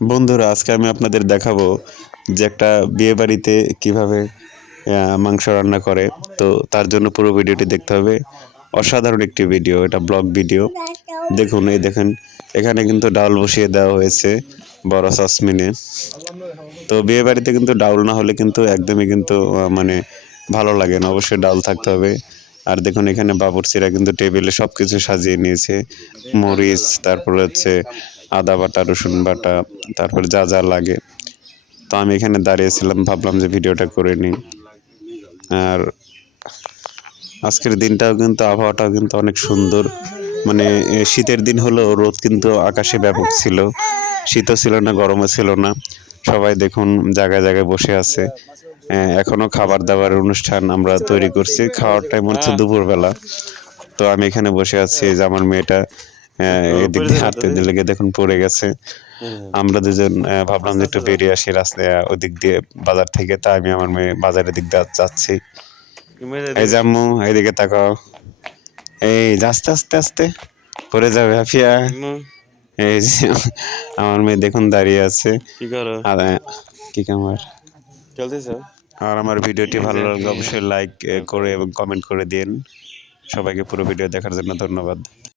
বন্ধুরা, আজকে আমি আপনাদের দেখাবো যে একটা বিয়ে বাড়িতে কীভাবে মাংস রান্না করে। তো তার জন্য পুরো ভিডিওটি দেখতে হবে। অসাধারণ একটি ভিডিও, এটা ব্লগ ভিডিও। দেখুন, এই দেখেন, এখানে কিন্তু ডাউল বসিয়ে দেওয়া হয়েছে বড় সসমিনে। তো বিয়ে বাড়িতে কিন্তু ডাউল না হলে কিন্তু একদমই কিন্তু মানে ভালো লাগে না, অবশ্যই ডাউল থাকতে হবে। আর দেখুন, এখানে বাবুর্চিরা কিন্তু টেবিলে সব কিছু সাজিয়ে নিয়েছে, মরিচ, তারপরে হচ্ছে আদা বাটা, রসুন বাটা, তারপরে যা যা লাগে। তো আমি এখানে দাঁড়িয়েছিলাম, ভাবলাম যে ভিডিওটা করে নিই। আর আজকের দিনটাও কিন্তু, আবহাওয়াটাও কিন্তু অনেক সুন্দর। মানে শীতের দিন হলেও রোদ কিন্তু আকাশে ব্যাপক ছিল, শীতও ছিল না, গরমও ছিল না। সবাই দেখুন জায়গায় জায়গায় বসে আছে। এখনো খাবার দাবারের অনুষ্ঠান আমরা তৈরি করছি, খাওয়ার টাইম হচ্ছে দুপুরবেলা। তো আমি এখানে বসে আছি, যে আমার মেয়েটা এদিক দিয়ে হাঁটতে দিলে দেখুন পড়ে গেছে। আমরা দুজন ভাবলাম যে একটু বেরিয়ে আসি রাস্তায়, ওদিক দিয়ে বাজার থেকে। তা আমি আমার মেয়ে বাজারের দিক দিয়ে যাচ্ছি। এই জাম্মু, এইদিকে তাকাও, এই আস্তে আস্তে আস্তে পড়ে যাবে হাফিয়া। এই যে আমার মেয়ে দেখুন দাঁড়িয়ে আছে। কি কামার আর আমার ভিডিওটি ভালো লাগলে অবশ্যই লাইক করে এবং কমেন্ট করে দিন। সবাইকে পুরো ভিডিও দেখার জন্য ধন্যবাদ।